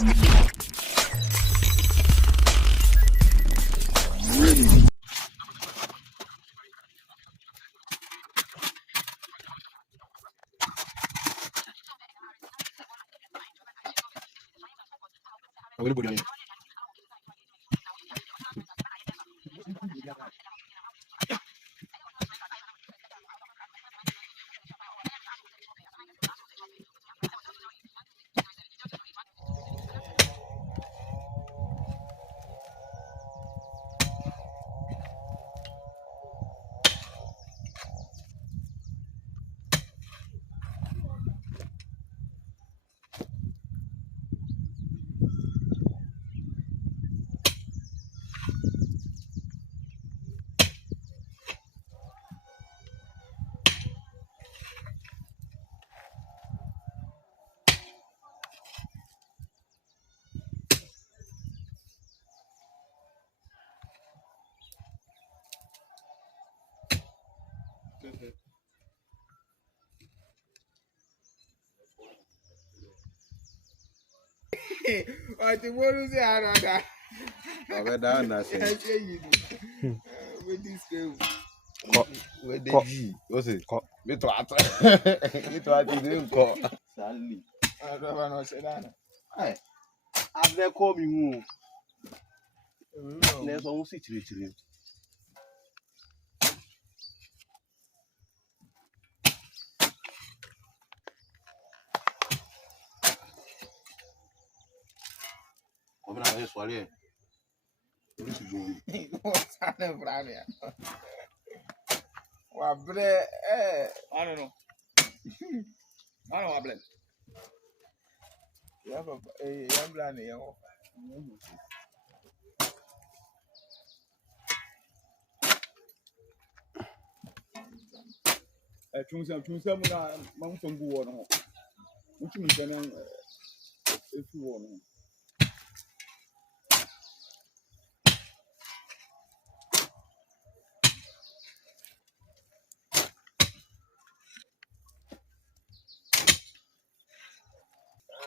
Everybody. What the world is that? Ọbẹ̀dá náà ṣe. With this game. With the G. Ó sì. Mi tọ́ àtọ́. Mi tọ́ àti ní nǹkan. Sálì. Ọ̀dọ́ba náà ṣe dáná. Abẹ́kọ́ mi mú o. Lẹ́sọ̀ ń sì tìrìtìrì. Ọbẹ̀ náà ṣe sọ̀rí ẹ̀. Oríṣi gbòòrò. Wọ́n sáré fúra mi à. Wà bẹ́rẹ̀ I don't know. I don't know wà bẹ́rẹ̀. Yà bẹ́rẹ̀ ni yẹn wọ̀. Tunsa mu na man fungu wɔ no ho. Mutum nsɛnɛ efi wɔ no ho.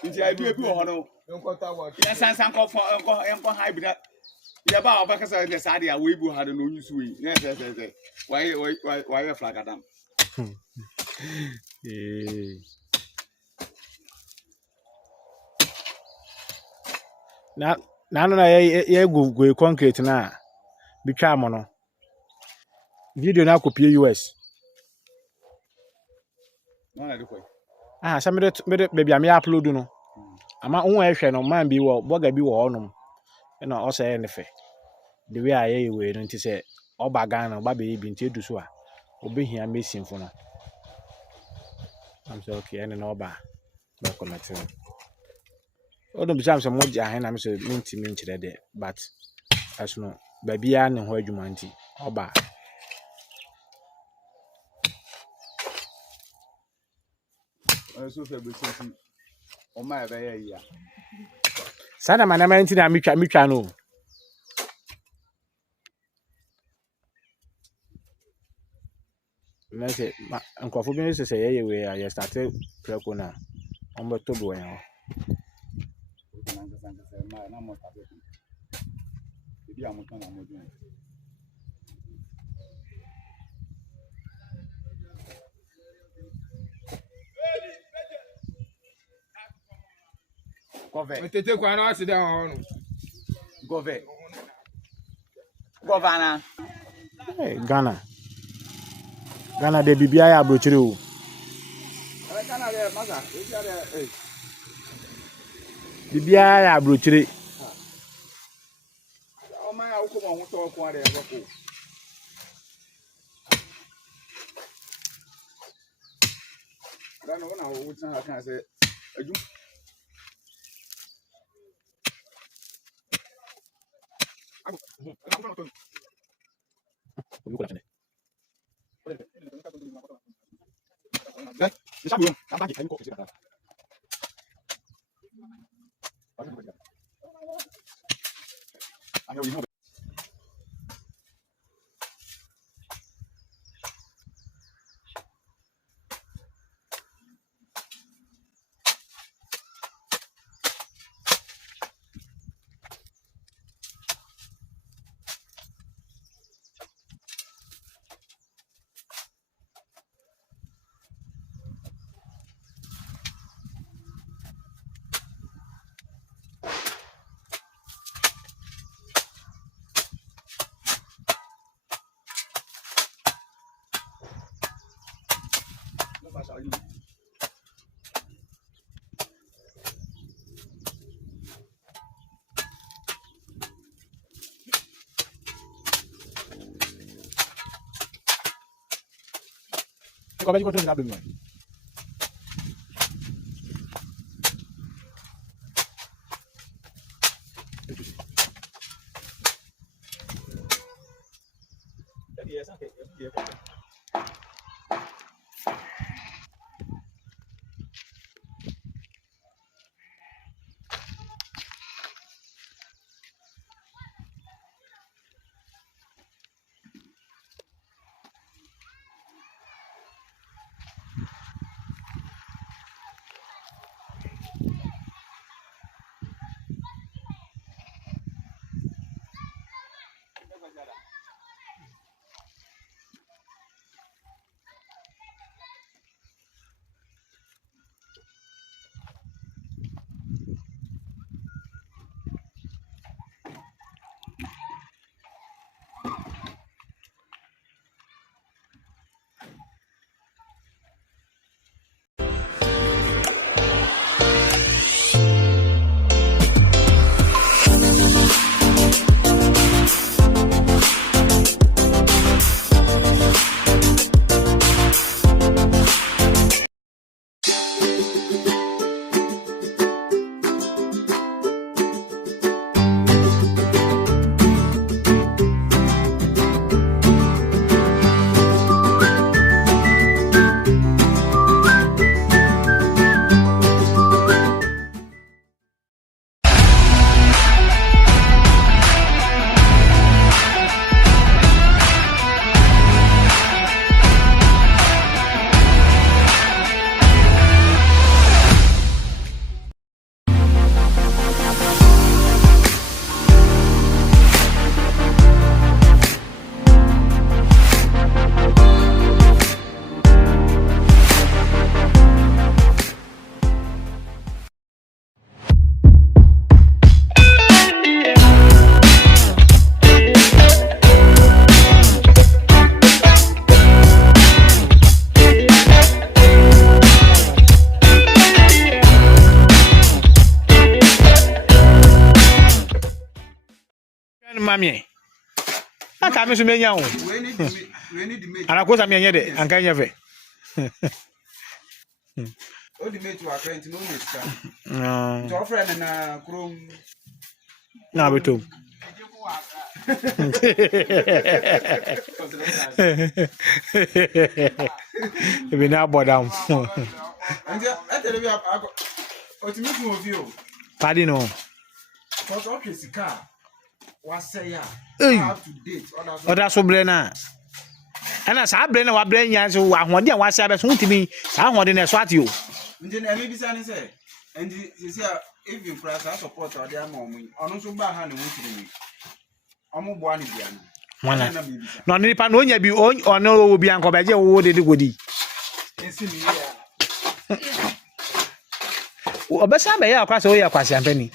Nti ayi ebi wɔ hɔ no. Nkɔta wɔ. Yɛ sansan nkɔ hybrid. Yɛ ba a ɔbɛkasa yɛ saa de a wɔyi bu ha de na onyi so yi. Ne sɛ. Wayɛ flag adam. Na no na ye go concrete na bitwa mo no video na kopie US Na de kɔ. Sa me baby am upload no ama won ehwe no man bi wo boga bi wo honom na o say ne fe the way aye we no nti say oba Ghana oba be bi nti edu so a obehia machine fo no I'm say okay and no oba ba connect no Odom bi say mo gya hen na me say minti min kire de but as no ba bia ne ho adwuma nti oba So fe be say o ma ebe ya ya. Sada manama nti na mitwa no na say nkofo bi say ye we ya start preko na on be to bo yan Na mo ta be. Bi am to na mo dun. Gove. Tete kwa na accident on no. Gove. Governor. Ghana de bibia ya abrochire o Ghana de masa, we dey bibia ya abrochire o ma ya wo ko mo to ko are ro ko. Ghana wona wo tsan ha kan say aju Ko ba ji ko to na be mo. Mami. Aka me so menya wo. We need the mate. Ana ko sa me enye de, anka enye fe. O the mate wa krent no me ska. No. To friend na krom. Na beto. Ebe na bodam. Anje atele bi akọ. Otimi fun ofi o. Padi no. Because okay sika. Wase ya. Up to date. Oda so bre na. Ana sa bre na wa bre nya so ahode a wase abe so ntimi sa ahode na so ate o. Nje na me bisa ni say. And you say if you press support or there mo mu. Onu so ba ha na wutiri ni. Omo bo ani bia na. Wana. No nipa no nya bi ono obi anko be je wo de godi. Esi ni ya. Obesa be ya akwase o ya akwase ampani.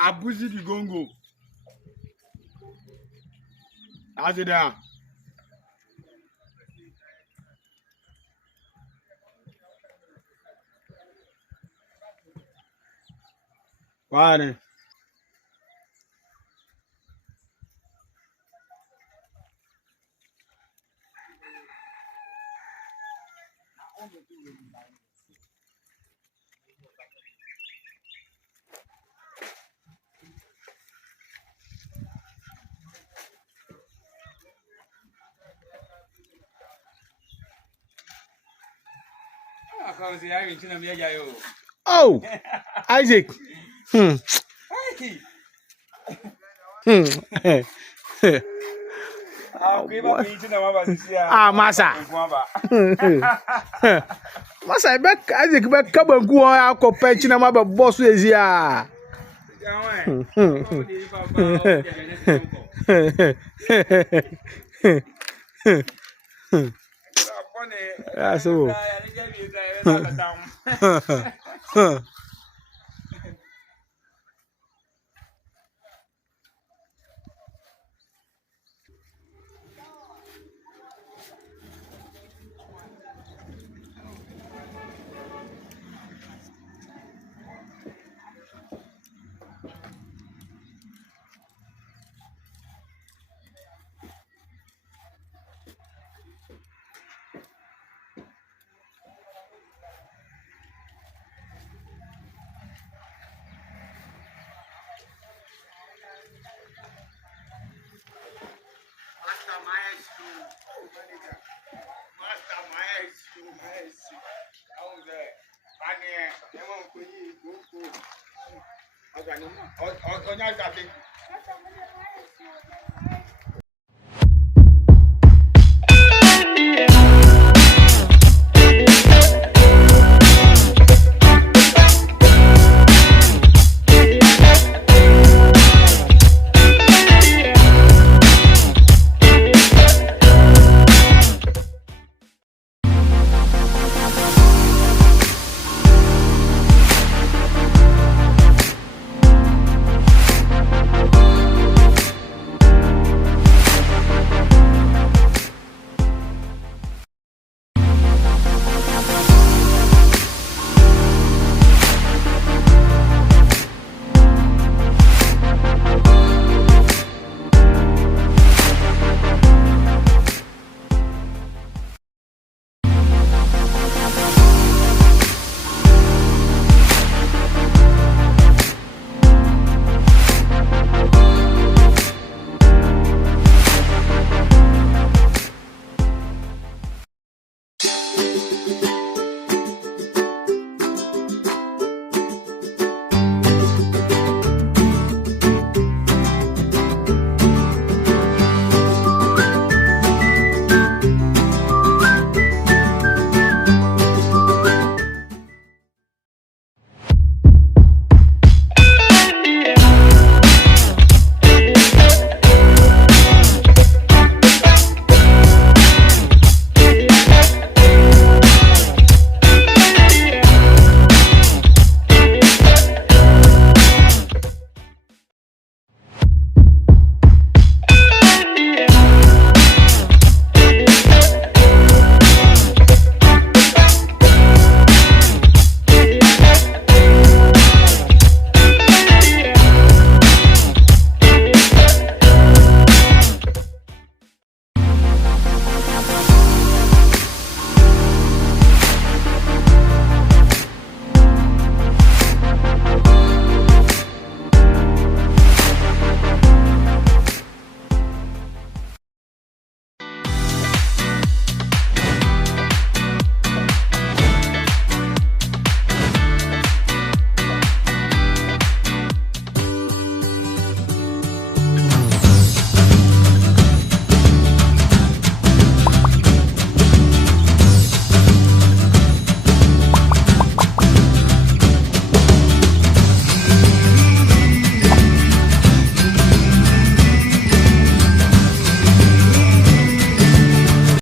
Abuzi di gongo. Azida. Why? Oh, Isaac. Ah, masa. Masa Isaac be kabanku akọpa china ma be boss ezi a. Ah, so. Onye aka